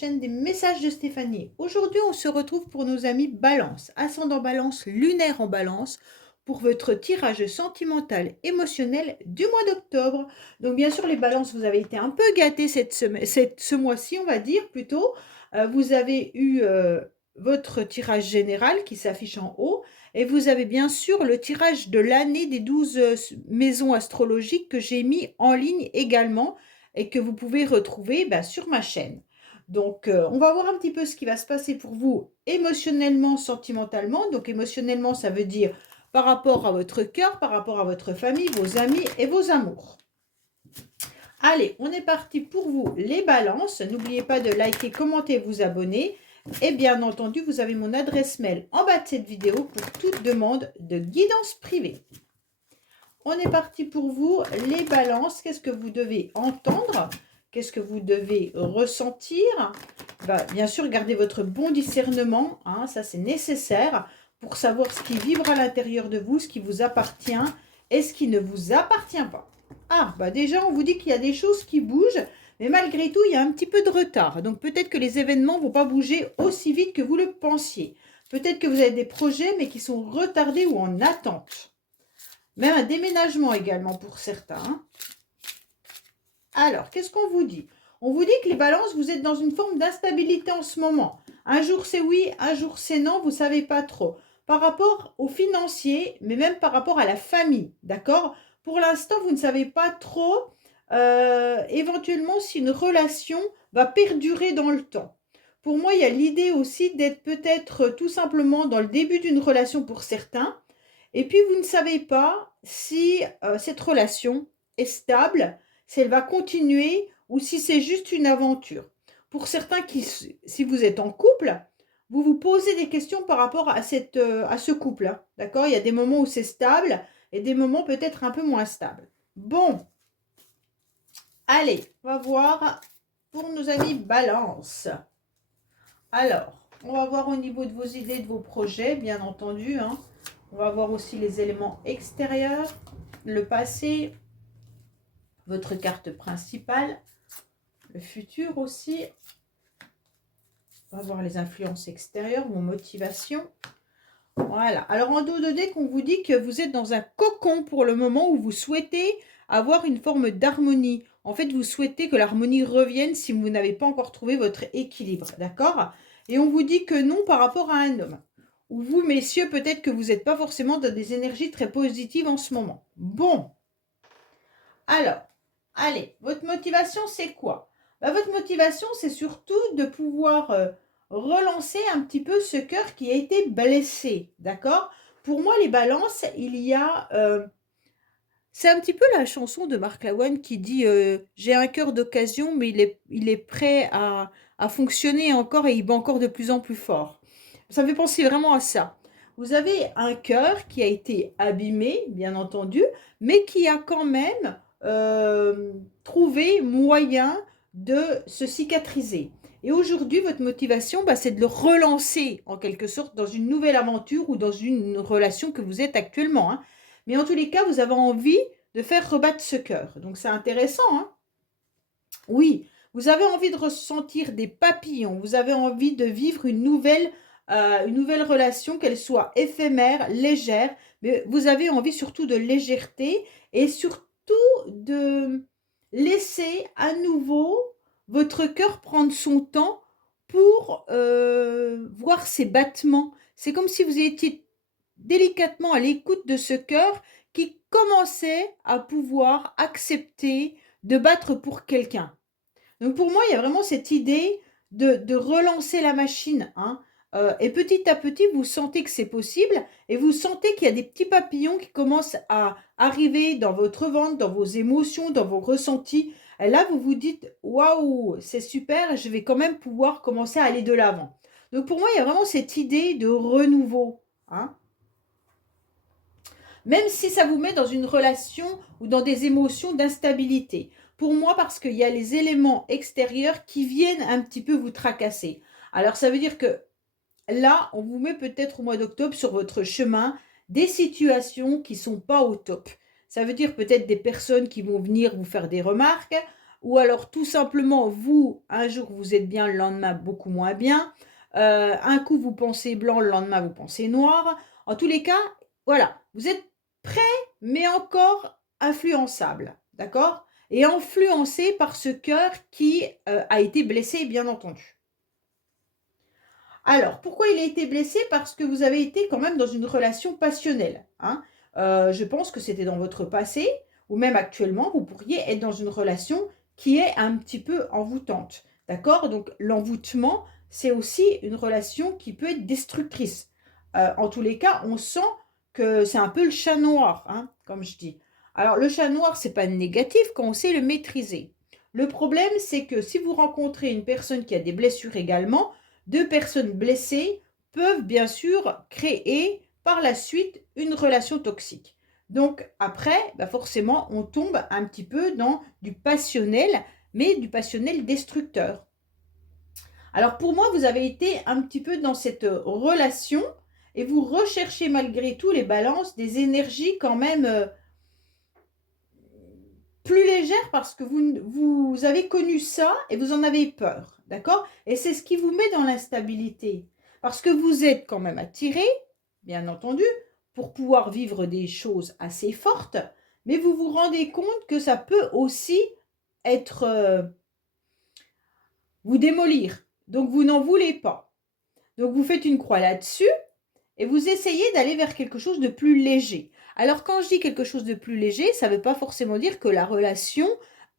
chaîne des messages de Stéphanie. Aujourd'hui, on se retrouve pour nos amis Balance, ascendant Balance, lunaire en Balance, pour votre tirage sentimental émotionnel du mois d'octobre. Donc bien sûr, les Balances, vous avez été un peu gâtés ce mois-ci, on va dire plutôt. Vous avez eu votre tirage général qui s'affiche en haut. Et vous avez bien sûr le tirage de l'année des 12 maisons astrologiques que j'ai mis en ligne également et que vous pouvez retrouver sur ma chaîne. Donc, on va voir un petit peu ce qui va se passer pour vous émotionnellement, sentimentalement. Donc, émotionnellement, ça veut dire par rapport à votre cœur, par rapport à votre famille, vos amis et vos amours. Allez, on est parti pour vous, les balances. N'oubliez pas de liker, commenter, vous abonner. Et bien entendu, vous avez mon adresse mail en bas de cette vidéo pour toute demande de guidance privée. On est parti pour vous, les balances. Qu'est-ce que vous devez entendre? Qu'est-ce que vous devez ressentir? Bien sûr, gardez votre bon discernement. Hein, ça, c'est nécessaire pour savoir ce qui vibre à l'intérieur de vous, ce qui vous appartient et ce qui ne vous appartient pas. Déjà, on vous dit qu'il y a des choses qui bougent, mais malgré tout, il y a un petit peu de retard. Donc, peut-être que les événements ne vont pas bouger aussi vite que vous le pensiez. Peut-être que vous avez des projets, mais qui sont retardés ou en attente. Même un déménagement également pour certains. Alors, qu'est-ce qu'on vous dit? On vous dit que les balances, vous êtes dans une forme d'instabilité en ce moment. Un jour c'est oui, un jour c'est non, vous ne savez pas trop. Par rapport aux financiers, mais même par rapport à la famille, d'accord? Pour l'instant, vous ne savez pas trop éventuellement si une relation va perdurer dans le temps. Pour moi, il y a l'idée aussi d'être peut-être tout simplement dans le début d'une relation pour certains. Et puis, vous ne savez pas si cette relation est stable, si elle va continuer ou si c'est juste une aventure. Pour certains, si vous êtes en couple, vous vous posez des questions par rapport à ce couple. Hein, d'accord? Il y a des moments où c'est stable et des moments peut-être un peu moins stables. Bon, allez, on va voir pour nos amis Balance. Alors, on va voir au niveau de vos idées, de vos projets, bien entendu. Hein. On va voir aussi les éléments extérieurs, le passé, votre carte principale, le futur aussi. On va voir les influences extérieures, vos motivations. Voilà. Alors, en dos de deck, on vous dit que vous êtes dans un cocon pour le moment où vous souhaitez avoir une forme d'harmonie. En fait, vous souhaitez que l'harmonie revienne si vous n'avez pas encore trouvé votre équilibre. D'accord? Et on vous dit que non par rapport à un homme. Ou vous, messieurs, peut-être que vous n'êtes pas forcément dans des énergies très positives en ce moment. Bon. Alors, allez, votre motivation, c'est quoi? Votre motivation, c'est surtout de pouvoir relancer un petit peu ce cœur qui a été blessé. D'accord? Pour moi, les balances, il y a... c'est un petit peu la chanson de Marc Lavoine qui dit j'ai un cœur d'occasion, mais il est prêt à fonctionner encore et il bat encore de plus en plus fort. Ça me fait penser vraiment à ça. Vous avez un cœur qui a été abîmé, bien entendu, mais qui a quand même trouvé moyen de se cicatriser. Et aujourd'hui, votre motivation, c'est de le relancer en quelque sorte dans une nouvelle aventure ou dans une relation que vous êtes actuellement. Hein. Mais en tous les cas, vous avez envie de faire rebattre ce cœur. Donc, c'est intéressant. Hein? Oui, vous avez envie de ressentir des papillons. Vous avez envie de vivre une nouvelle relation, qu'elle soit éphémère, légère. Mais vous avez envie surtout de légèreté et surtout de laisser à nouveau votre cœur prendre son temps pour voir ses battements. C'est comme si vous étiez délicatement à l'écoute de ce cœur qui commençait à pouvoir accepter de battre pour quelqu'un. Donc pour moi, il y a vraiment cette idée de relancer la machine. Hein. Et petit à petit, vous sentez que c'est possible et vous sentez qu'il y a des petits papillons qui commencent à arriver dans votre ventre, dans vos émotions, dans vos ressentis. Et là, vous vous dites, waouh, c'est super, je vais quand même pouvoir commencer à aller de l'avant. Donc pour moi, il y a vraiment cette idée de renouveau. Hein. Même si ça vous met dans une relation ou dans des émotions d'instabilité. Pour moi, parce qu'il y a les éléments extérieurs qui viennent un petit peu vous tracasser. Alors, ça veut dire que là, on vous met peut-être au mois d'octobre sur votre chemin des situations qui ne sont pas au top. Ça veut dire peut-être des personnes qui vont venir vous faire des remarques, ou alors tout simplement, vous, un jour, vous êtes bien, le lendemain, beaucoup moins bien. Un coup, vous pensez blanc, le lendemain, vous pensez noir. En tous les cas, voilà, vous êtes prêt, mais encore influençable, d'accord? Et influencé par ce cœur qui a été blessé, bien entendu. Alors, pourquoi il a été blessé? Parce que vous avez été quand même dans une relation passionnelle, hein. Je pense que c'était dans votre passé ou même actuellement, vous pourriez être dans une relation qui est un petit peu envoûtante, d'accord? Donc l'envoûtement, c'est aussi une relation qui peut être destructrice. En tous les cas, on sent que c'est un peu le chat noir, hein, comme je dis. Alors le chat noir, c'est pas négatif quand on sait le maîtriser. Le problème, c'est que si vous rencontrez une personne qui a des blessures également, deux personnes blessées peuvent bien sûr créer par la suite une relation toxique. Donc après, bah forcément, on tombe un petit peu dans du passionnel, mais du passionnel destructeur. Alors pour moi, vous avez été un petit peu dans cette relation et vous recherchez malgré tout les balances des énergies quand même plus légères parce que vous avez connu ça et vous en avez peur, d'accord? Et c'est ce qui vous met dans l'instabilité. Parce que vous êtes quand même attiré, bien entendu, pour pouvoir vivre des choses assez fortes, mais vous vous rendez compte que ça peut aussi être vous démolir. Donc vous n'en voulez pas. Donc vous faites une croix là-dessus et vous essayez d'aller vers quelque chose de plus léger. Alors quand je dis quelque chose de plus léger, ça ne veut pas forcément dire que la relation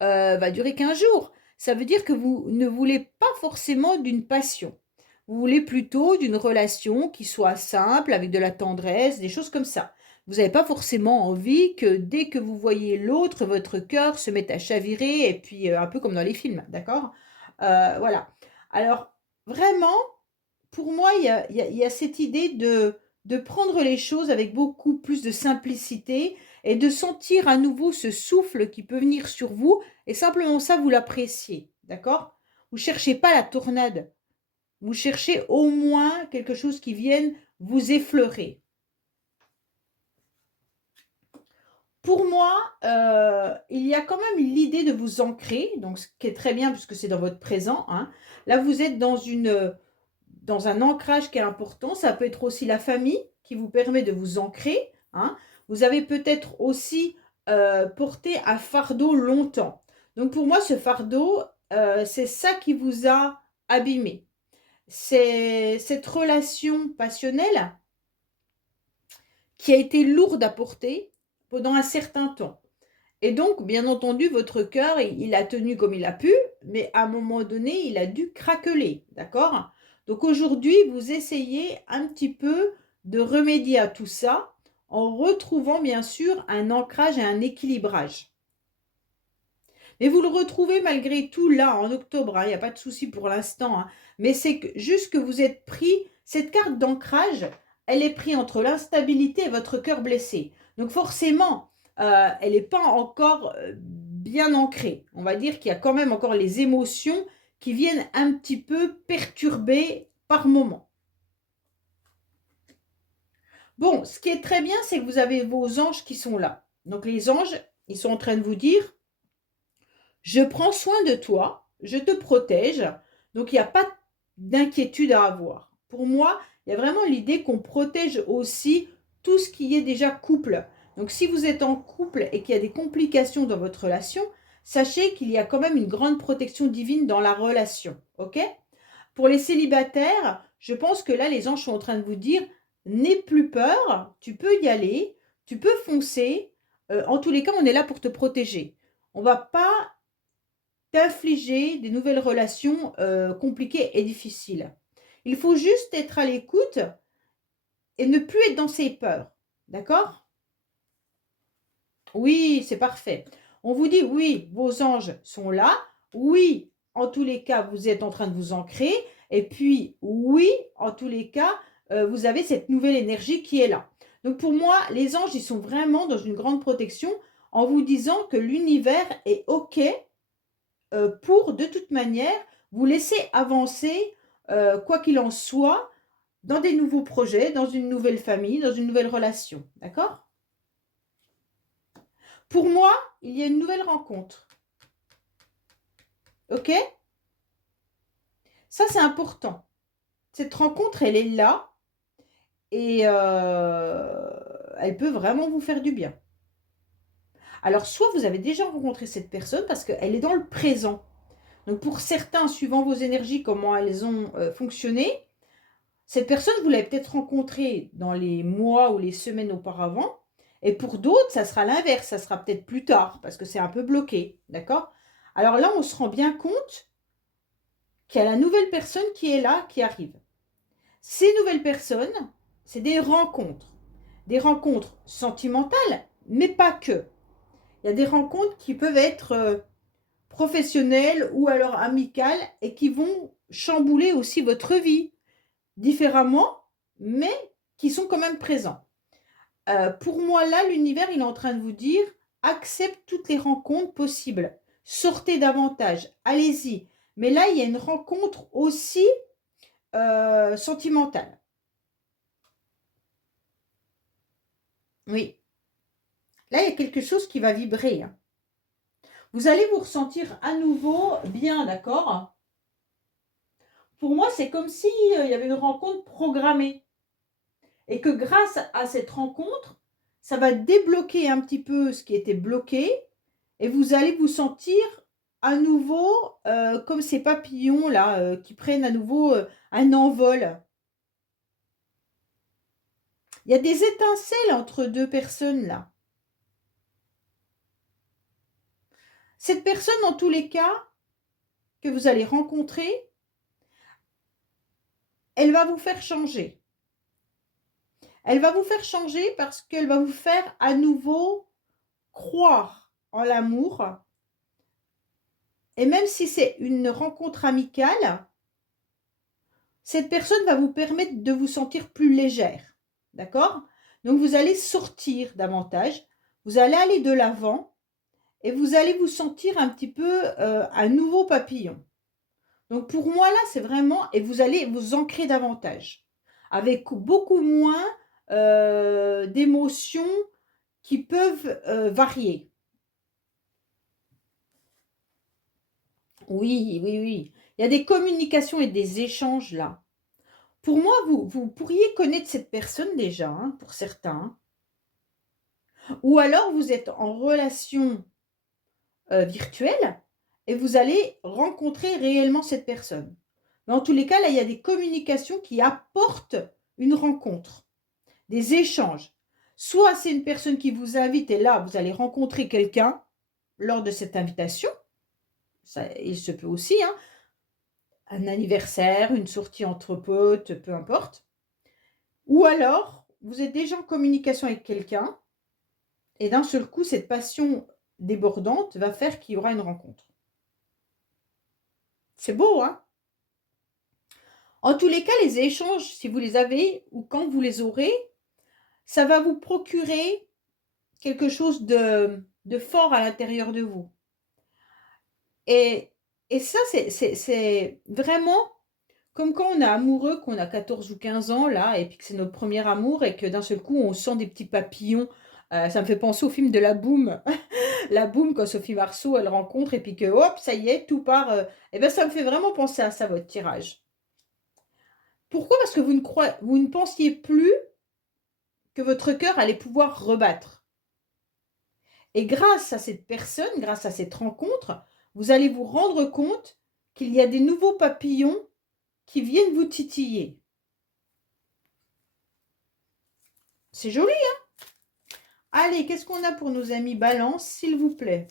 va durer qu'un jour. Ça veut dire que vous ne voulez pas forcément d'une passion. Vous voulez plutôt d'une relation qui soit simple, avec de la tendresse, des choses comme ça. Vous n'avez pas forcément envie que dès que vous voyez l'autre, votre cœur se mette à chavirer, et puis un peu comme dans les films, d'accord? Voilà. Alors, vraiment, pour moi, il y a cette idée de prendre les choses avec beaucoup plus de simplicité et de sentir à nouveau ce souffle qui peut venir sur vous et simplement ça, vous l'appréciez, d'accord? Vous cherchez pas la tornade, vous cherchez au moins quelque chose qui vienne vous effleurer. Pour moi, il y a quand même l'idée de vous ancrer, donc ce qui est très bien puisque c'est dans votre présent, hein. Là, vous êtes dans un ancrage qui est important. Ça peut être aussi la famille qui vous permet de vous ancrer, hein. Vous avez peut-être aussi porté un fardeau longtemps. Donc pour moi, ce fardeau, c'est ça qui vous a abîmé. C'est cette relation passionnelle qui a été lourde à porter pendant un certain temps. Et donc, bien entendu, votre cœur, il a tenu comme il a pu, mais à un moment donné, il a dû craqueler, d'accord? Donc aujourd'hui, vous essayez un petit peu de remédier à tout ça en retrouvant bien sûr un ancrage et un équilibrage. Mais vous le retrouvez malgré tout là, en octobre, hein, il n'y a pas de souci pour l'instant, hein, mais c'est juste que vous êtes pris, cette carte d'ancrage, elle est prise entre l'instabilité et votre cœur blessé. Donc forcément, elle n'est pas encore bien ancrée. On va dire qu'il y a quand même encore les émotions qui viennent un petit peu perturber par moment. Bon, ce qui est très bien, c'est que vous avez vos anges qui sont là. Donc les anges, ils sont en train de vous dire, je prends soin de toi, je te protège, donc il n'y a pas d'inquiétude à avoir. Pour moi, il y a vraiment l'idée qu'on protège aussi tout ce qui est déjà couple. Donc si vous êtes en couple et qu'il y a des complications dans votre relation, sachez qu'il y a quand même une grande protection divine dans la relation, ok? Pour les célibataires, je pense que là, les anges sont en train de vous dire, n'aie plus peur, tu peux y aller, tu peux foncer. En tous les cas, on est là pour te protéger. On ne va pas t'infliger des nouvelles relations compliquées et difficiles. Il faut juste être à l'écoute et ne plus être dans ses peurs. D'accord? Oui, c'est parfait. On vous dit oui, vos anges sont là. Oui, en tous les cas, vous êtes en train de vous ancrer. Et puis, oui, en tous les cas, vous avez cette nouvelle énergie qui est là. Donc pour moi, les anges, ils sont vraiment dans une grande protection en vous disant que l'univers est OK pour, de toute manière, vous laisser avancer, quoi qu'il en soit, dans des nouveaux projets, dans une nouvelle famille, dans une nouvelle relation. D'accord? – – – – – – – – – – – – – – – – – – – – – – – – – – – – – – – – – – – – – – – – – – – – – – – – – – – – – – – – – – – – – – – – – – – – – – – – – – – – – – – – – – – – – – – – – – – – – – – – – – – – – – – – – – – – – – – – – – – – – – – – –– – – – – – – – – – – – – – – – – – – – – – – – – – – – – – – – – – – – – – – – – – – – – – – – – – – – – – – – – – – – – – – – – – – – – – – – – – – – – – – – – – – – – – – – – – – – – – – – – – – – – – – – – – – – – – – – – – – – – – – – – – – – – – – – – – – – – – – – – – – – – – – – – – – – –– Ok? Ça, c'est important. Cette rencontre, elle est là et elle peut vraiment vous faire du bien. Alors, soit vous avez déjà rencontré cette personne parce qu'elle est dans le présent. Donc, pour certains, suivant vos énergies, comment elles ont fonctionné, cette personne, vous l'avez peut-être rencontrée dans les mois ou les semaines auparavant. Et pour d'autres, ça sera l'inverse. Ça sera peut-être plus tard parce que c'est un peu bloqué. D'accord? Alors là, on se rend bien compte qu'il y a la nouvelle personne qui est là, qui arrive. Ces nouvelles personnes, c'est des rencontres. Des rencontres sentimentales, mais pas que. Il y a des rencontres qui peuvent être professionnelles ou alors amicales et qui vont chambouler aussi votre vie différemment, mais qui sont quand même présents. Pour moi, là, l'univers, il est en train de vous dire, accepte toutes les rencontres possibles. Sortez davantage, allez-y. Mais là, il y a une rencontre aussi sentimentale. Oui. Là, il y a quelque chose qui va vibrer. Hein. Vous allez vous ressentir à nouveau bien, d'accord? Pour moi, c'est comme si il y avait une rencontre programmée. Et que grâce à cette rencontre, ça va débloquer un petit peu ce qui était bloqué. Et vous allez vous sentir à nouveau comme ces papillons-là qui prennent à nouveau un envol. Il y a des étincelles entre deux personnes là. Cette personne, en tous les cas, que vous allez rencontrer, elle va vous faire changer. Elle va vous faire changer parce qu'elle va vous faire à nouveau croire en l'amour. Et même si c'est une rencontre amicale, cette personne va vous permettre de vous sentir plus légère. D'accord? Donc vous allez sortir davantage, vous allez aller de l'avant et vous allez vous sentir un petit peu un nouveau papillon. Donc pour moi là, c'est vraiment, et vous allez vous ancrer davantage, avec beaucoup moins d'émotions qui peuvent varier. Oui, oui, oui. Il y a des communications et des échanges là. Pour moi, vous pourriez connaître cette personne déjà, hein, pour certains. Ou alors vous êtes en relation virtuelle et vous allez rencontrer réellement cette personne. Mais en tous les cas, là, il y a des communications qui apportent une rencontre, des échanges. Soit c'est une personne qui vous invite et là, vous allez rencontrer quelqu'un lors de cette invitation. Ça, il se peut aussi, hein, un anniversaire, une sortie entre potes, peu importe. Ou alors, vous êtes déjà en communication avec quelqu'un et d'un seul coup, cette passion débordante va faire qu'il y aura une rencontre. C'est beau, hein? En tous les cas, les échanges, si vous les avez ou quand vous les aurez, ça va vous procurer quelque chose de fort à l'intérieur de vous. Et, et ça, c'est vraiment comme quand on est amoureux, qu'on a 14 ou 15 ans, là, et puis que c'est notre premier amour, et que d'un seul coup, on sent des petits papillons. Ça me fait penser au film de La Boum. La Boum, quand Sophie Marceau, elle rencontre, et puis que, hop, ça y est, tout part. Et bien, ça me fait vraiment penser à ça, votre tirage. Pourquoi? Parce que vous ne pensiez plus que votre cœur allait pouvoir rebattre. Et grâce à cette personne, grâce à cette rencontre, vous allez vous rendre compte qu'il y a des nouveaux papillons qui viennent vous titiller. C'est joli, hein? Allez, qu'est-ce qu'on a pour nos amis Balance, s'il vous plaît?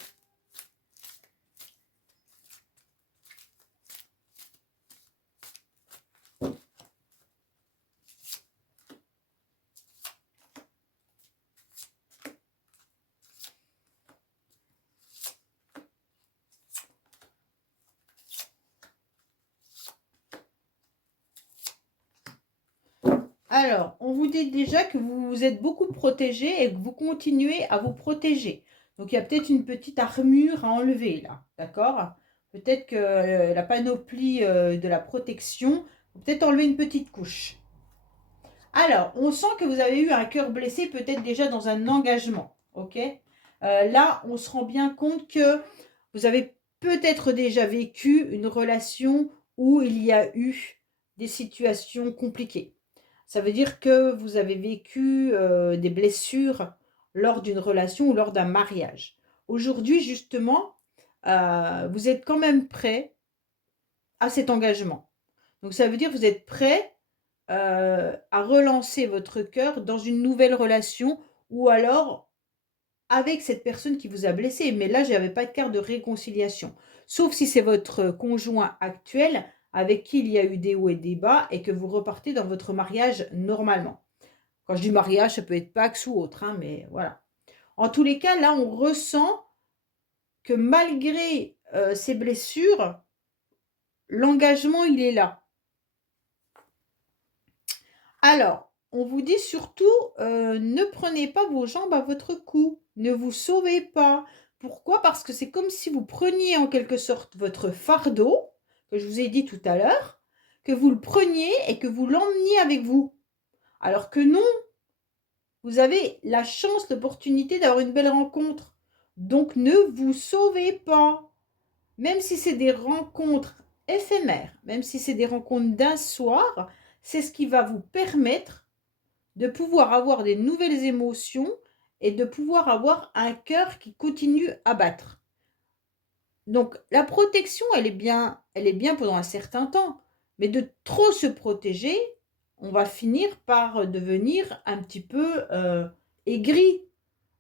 Alors, on vous dit déjà que vous vous êtes beaucoup protégé et que vous continuez à vous protéger. Donc, il y a peut-être une petite armure à enlever là, d'accord? Peut-être que la panoplie de la protection, peut-être enlever une petite couche. Alors, on sent que vous avez eu un cœur blessé, peut-être déjà dans un engagement, ok? Là, on se rend bien compte que vous avez peut-être déjà vécu une relation où il y a eu des situations compliquées. Ça veut dire que vous avez vécu, des blessures lors d'une relation ou lors d'un mariage. Aujourd'hui, justement, vous êtes quand même prêt à cet engagement. Donc ça veut dire que vous êtes prêt, à relancer votre cœur dans une nouvelle relation ou alors avec cette personne qui vous a blessé. Mais là, j'avais pas de carte de réconciliation. Sauf si c'est votre conjoint actuel avec qui il y a eu des hauts et des bas et que vous repartez dans votre mariage normalement. Quand je dis mariage, ça peut être Pacs ou autre, hein, mais voilà. En tous les cas, là, on ressent que malgré, ces blessures, l'engagement, il est là. Alors, on vous dit surtout, ne prenez pas vos jambes à votre cou, ne vous sauvez pas. Pourquoi? Parce que c'est comme si vous preniez en quelque sorte votre fardeau, que je vous ai dit tout à l'heure, que vous le preniez et que vous l'emmeniez avec vous. Alors que non, vous avez la chance, l'opportunité d'avoir une belle rencontre. Donc ne vous sauvez pas. Même si c'est des rencontres éphémères, même si c'est des rencontres d'un soir, c'est ce qui va vous permettre de pouvoir avoir des nouvelles émotions et de pouvoir avoir un cœur qui continue à battre. Donc la protection, elle est bien pendant un certain temps, mais de trop se protéger, on va finir par devenir un petit peu aigri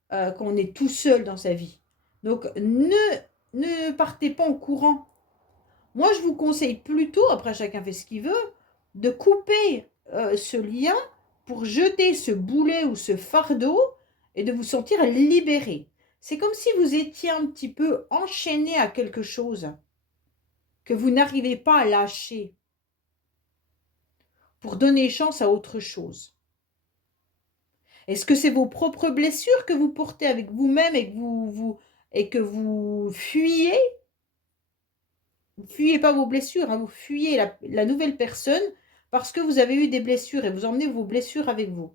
quand on est tout seul dans sa vie. Donc ne partez pas en courant. Moi, je vous conseille plutôt, après chacun fait ce qu'il veut, de couper ce lien pour jeter ce boulet ou ce fardeau et de vous sentir libéré. C'est comme si vous étiez un petit peu enchaîné à quelque chose que vous n'arrivez pas à lâcher pour donner chance à autre chose. Est-ce que c'est vos propres blessures que vous portez avec vous-même et que vous fuyez? Vous fuyez pas vos blessures, hein, vous fuyez la nouvelle personne parce que vous avez eu des blessures et vous emmenez vos blessures avec vous.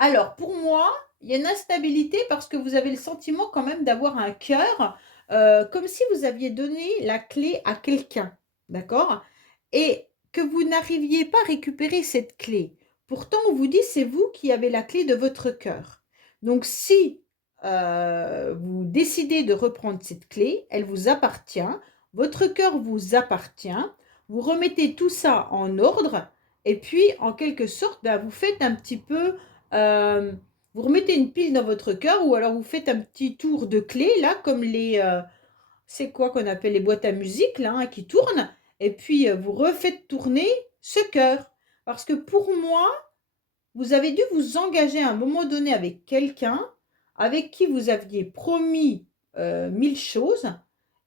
Alors, pour moi, il y a une instabilité parce que vous avez le sentiment quand même d'avoir un cœur, comme si vous aviez donné la clé à quelqu'un, d'accord? Et que vous n'arriviez pas à récupérer cette clé. Pourtant, on vous dit: «C'est vous qui avez la clé de votre cœur». Donc si, vous décidez de reprendre cette clé, elle vous appartient, votre cœur vous appartient, vous remettez tout ça en ordre et puis en quelque sorte, bah, vous faites un petit peu, Hem, vous remettez une pile dans votre cœur ou alors vous faites un petit tour de clé là comme les, c'est quoi qu'on appelle les boîtes à musique là, hein, qui tournent et puis, vous refaites tourner ce cœur. Parce que pour moi, vous avez dû vous engager à un moment donné avec quelqu'un, avec qui vous aviez promis, 1000 choses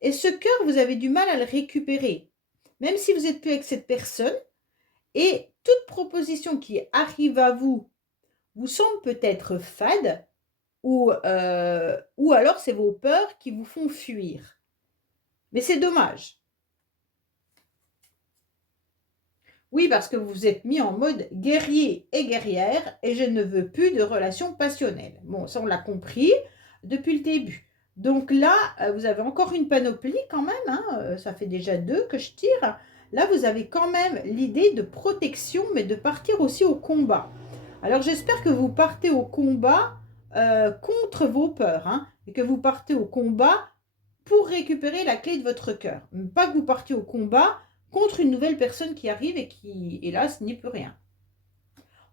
et ce cœur, vous avez du mal à le récupérer. Même si vous êtes plus avec cette personne et toute proposition qui arrive à vous semble peut-être fade ou alors c'est vos peurs qui vous font fuir. Mais c'est dommage. Oui, parce que vous vous êtes mis en mode guerrier et guerrière et je ne veux plus de relations passionnelles. Bon, ça on l'a compris depuis le début. Donc là, vous avez encore une panoplie quand même, hein, ça fait déjà 2 que je tire. Là, vous avez quand même l'idée de protection, mais de partir aussi au combat. Alors j'espère que vous partez au combat, contre vos peurs, hein, et que vous partez au combat pour récupérer la clé de votre cœur. Pas que vous partiez au combat contre une nouvelle personne qui arrive et qui, hélas, n'y peut rien.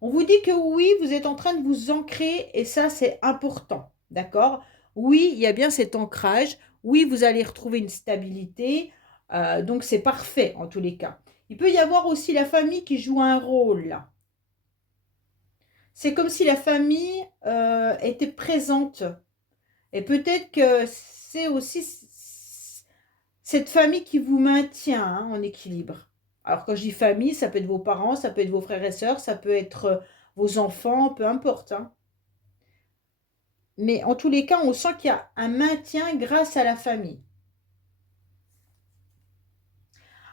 On vous dit que oui, vous êtes en train de vous ancrer et ça, c'est important. D'accord? Oui, il y a bien cet ancrage. Oui, vous allez retrouver une stabilité. Donc, c'est parfait en tous les cas. Il peut y avoir aussi la famille qui joue un rôle là. C'est comme si la famille était présente. Et peut-être que c'est aussi cette famille qui vous maintient hein, en équilibre. Alors quand je dis famille, ça peut être vos parents, ça peut être vos frères et sœurs, ça peut être vos enfants, peu importe. Hein. Mais en tous les cas, on sent qu'il y a un maintien grâce à la famille.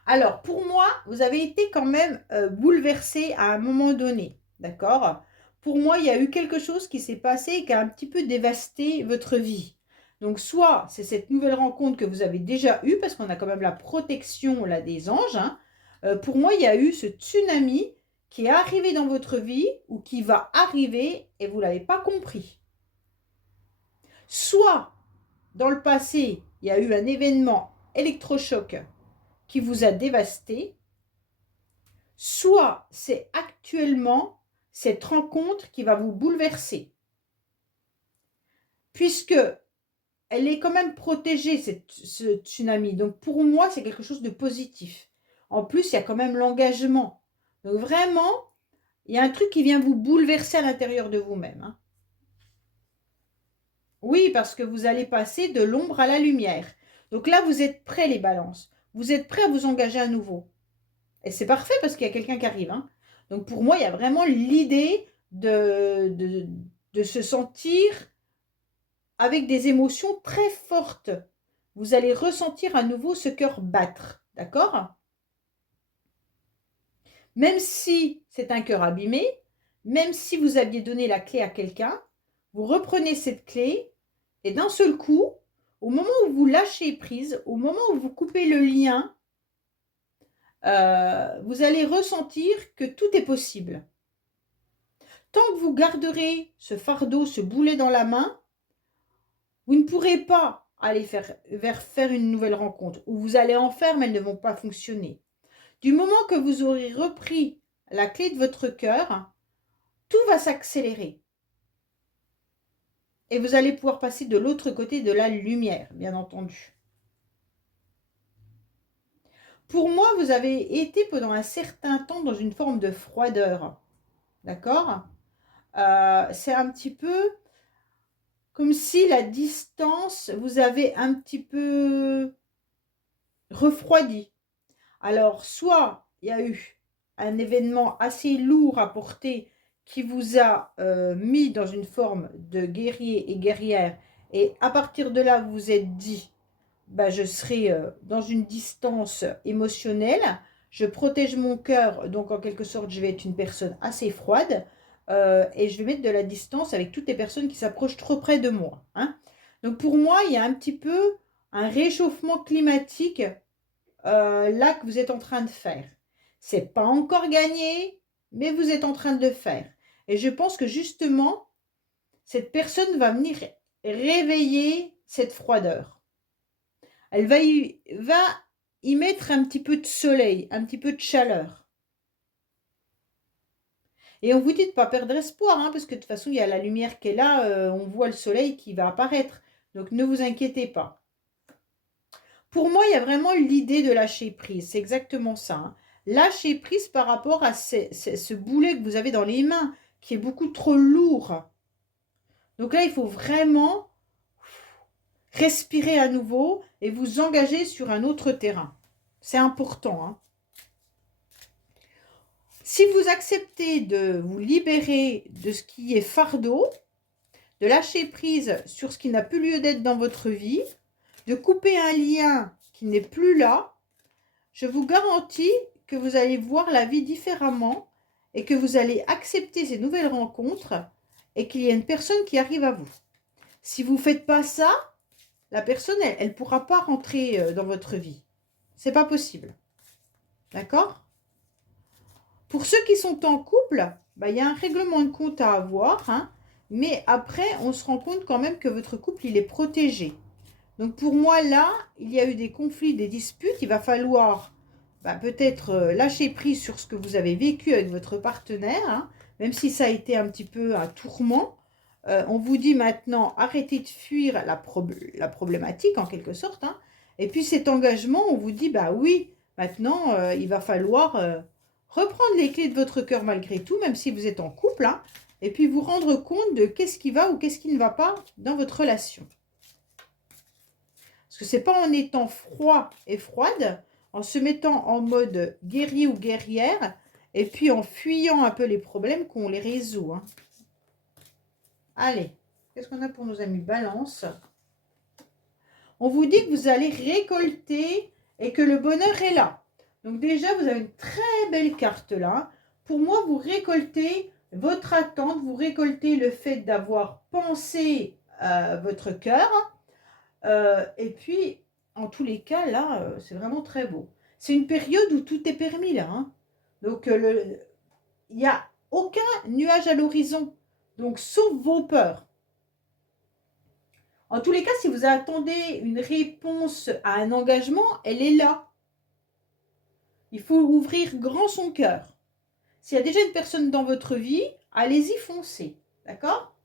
Alors pour moi, vous avez été quand même bouleversé à un moment donné. D'accord? Pour moi, il y a eu quelque chose qui s'est passé et qui a un petit peu dévasté votre vie. Donc, soit c'est cette nouvelle rencontre que vous avez déjà eue, parce qu'on a quand même la protection là, des anges. Hein. Pour moi, il y a eu ce tsunami qui est arrivé dans votre vie ou qui va arriver et vous ne l'avez pas compris. Soit, dans le passé, il y a eu un événement électrochoc qui vous a dévasté, soit c'est actuellement cette rencontre qui va vous bouleverser. Puisque elle est quand même protégée, ce tsunami. Donc pour moi, c'est quelque chose de positif. En plus, il y a quand même l'engagement. Donc vraiment, il y a un truc qui vient vous bouleverser à l'intérieur de vous-même. Hein. Oui, parce que vous allez passer de l'ombre à la lumière. Donc là, vous êtes prêts, les balances. Vous êtes prêts à vous engager à nouveau. Et c'est parfait parce qu'il y a quelqu'un qui arrive. Hein. Donc pour moi, il y a vraiment l'idée de se sentir avec des émotions très fortes. Vous allez ressentir à nouveau ce cœur battre. D'accord? Même si c'est un cœur abîmé, même si vous aviez donné la clé à quelqu'un, vous reprenez cette clé et d'un seul coup, au moment où vous lâchez prise, au moment où vous coupez le lien, vous allez ressentir que tout est possible. Tant que vous garderez ce fardeau, ce boulet dans la main, vous ne pourrez pas aller faire une nouvelle rencontre, ou vous allez en faire, mais elles ne vont pas fonctionner. Du moment que vous aurez repris la clé de votre cœur, tout va s'accélérer. Et vous allez pouvoir passer de l'autre côté de la lumière, bien entendu. Pour moi, vous avez été pendant un certain temps dans une forme de froideur. D'accord? C'est un petit peu comme si la distance vous avait un petit peu refroidi. Alors, soit il y a eu un événement assez lourd à porter qui vous a mis dans une forme de guerrier et guerrière, et à partir de là, vous vous êtes dit, bah, je serai dans une distance émotionnelle, je protège mon cœur, donc en quelque sorte, je vais être une personne assez froide, et je vais mettre de la distance avec toutes les personnes qui s'approchent trop près de moi. Hein. Donc pour moi, il y a un petit peu un réchauffement climatique là que vous êtes en train de faire. C'est pas encore gagné, mais vous êtes en train de le faire. Et je pense que justement, cette personne va venir réveiller cette froideur. Elle va y mettre un petit peu de soleil, un petit peu de chaleur. Et on vous dit de ne pas perdre espoir, hein, parce que de toute façon, il y a la lumière qui est là, on voit le soleil qui va apparaître. Donc ne vous inquiétez pas. Pour moi, il y a vraiment l'idée de lâcher prise. C'est exactement ça. Hein. Lâcher prise par rapport à ce boulet que vous avez dans les mains, qui est beaucoup trop lourd. Donc là, il faut vraiment respirer à nouveau et vous engager sur un autre terrain. C'est important. Hein. Si vous acceptez de vous libérer de ce qui est fardeau, de lâcher prise sur ce qui n'a plus lieu d'être dans votre vie, de couper un lien qui n'est plus là, je vous garantis que vous allez voir la vie différemment et que vous allez accepter ces nouvelles rencontres et qu'il y a une personne qui arrive à vous. Si vous ne faites pas ça, la personne, elle ne pourra pas rentrer dans votre vie. C'est pas possible. D'accord? Pour ceux qui sont en couple, bah, y a un règlement de compte à avoir, hein, mais après, on se rend compte quand même que votre couple, il est protégé. Donc pour moi, là, il y a eu des conflits, des disputes. Il va falloir peut-être lâcher prise sur ce que vous avez vécu avec votre partenaire, hein, même si ça a été un petit peu un tourment. On vous dit maintenant, arrêtez de fuir la problématique en quelque sorte. Hein. Et puis cet engagement, on vous dit, bah oui, maintenant, il va falloir reprendre les clés de votre cœur malgré tout, même si vous êtes en couple, hein, et puis vous rendre compte de qu'est-ce qui va ou qu'est-ce qui ne va pas dans votre relation. Parce que ce n'est pas en étant froid et froide, en se mettant en mode guerrier ou guerrière, et puis en fuyant un peu les problèmes qu'on les résout. Hein. Allez, qu'est-ce qu'on a pour nos amis Balance? On vous dit que vous allez récolter et que le bonheur est là. Donc déjà, vous avez une très belle carte là. Pour moi, vous récoltez votre attente, vous récoltez le fait d'avoir pensé votre cœur. Et puis, en tous les cas, là, c'est vraiment très beau. C'est une période où tout est permis, là, hein. Donc, il n'y a aucun nuage à l'horizon. Donc, sauf vos peurs. En tous les cas, si vous attendez une réponse à un engagement, elle est là. Il faut ouvrir grand son cœur. S'il y a déjà une personne dans votre vie, allez-y, foncez. D'accord?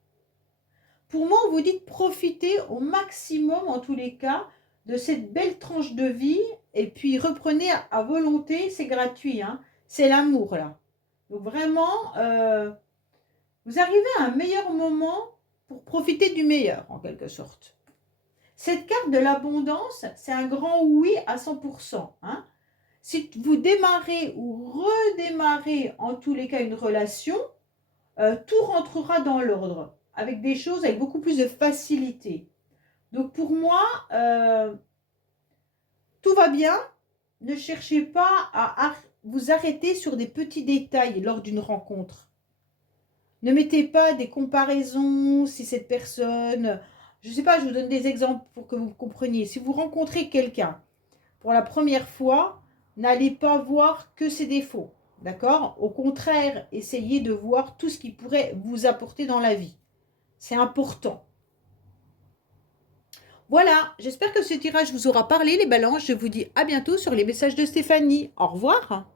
Pour moi, on vous dit de profiter au maximum, en tous les cas, de cette belle tranche de vie. Et puis, reprenez à volonté, c'est gratuit, hein. C'est l'amour, là. Donc, vraiment, vous arrivez à un meilleur moment pour profiter du meilleur, en quelque sorte. Cette carte de l'abondance, c'est un grand oui à 100%, hein. Si vous démarrez ou redémarrez, en tous les cas, une relation, tout rentrera dans l'ordre, avec des choses avec beaucoup plus de facilité. Donc pour moi, tout va bien. Ne cherchez pas à vous arrêter sur des petits détails lors d'une rencontre. Ne mettez pas des comparaisons si cette personne... Je ne sais pas, je vous donne des exemples pour que vous compreniez. Si vous rencontrez quelqu'un pour la première fois, n'allez pas voir que ses défauts. D'accord? Au contraire, essayez de voir tout ce qui pourrait vous apporter dans la vie. C'est important. Voilà, j'espère que ce tirage vous aura parlé, les balances. Je vous dis à bientôt sur les messages de Stéphanie. Au revoir.